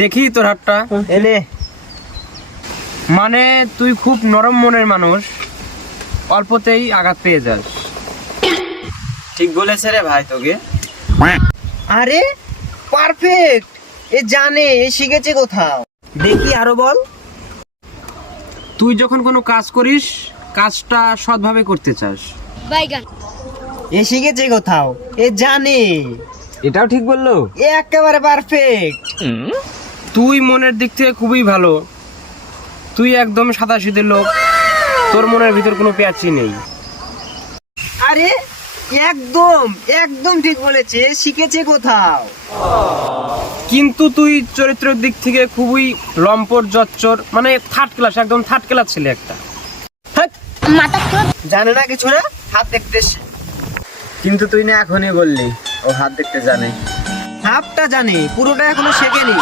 দেখি তোর হাতটা এনে। মানে তুই খুব নরম মনের মানুষ, অল্পতেই আঘাত পেয়ে যাস। ঠিক বলেছে রে ভাই তোকে। আরে পারফেক্ট, এ জানে, এ শিখেছে কোথাও। দেখি আরো বল। তুই যখন কোনো কাজ করিস, কাজটা সৎভাবে করতে চাস। এ শিখেছে কোথাও, এ জানে। এটাও ঠিক বললো। এ একেবারে পারফেক্ট। তুই মনের দিক থেকে খুবই ভালো, তুই একদম সাদাসিধে লোক, তোর মনের ভিতর কোনো পেঁয়াজি নেই। আরে একদম একদম ঠিক বলেছে, এ শিখেছে কোথাও। কিন্তু তুই চরিত্রের দিক থেকে খুবই লম্পট জচ্চর, মানে থার্ড ক্লাস, একদম থার্ড ক্লাস ছেলে একটা। হাট, জানে না কিছু না, হাত দেখতে এসছে। কিন্তু তুই না এখনই বললি ও হাত দেখতে জানে। হাফটা জানে, পুরোটা এখনো শেখেনি।